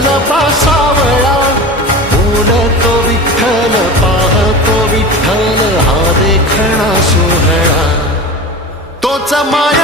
विठ्ठल पासावळा, बोलतो विठ्ठल पाहतो विठ्ठल, हा देखणा सोहळा तोच माय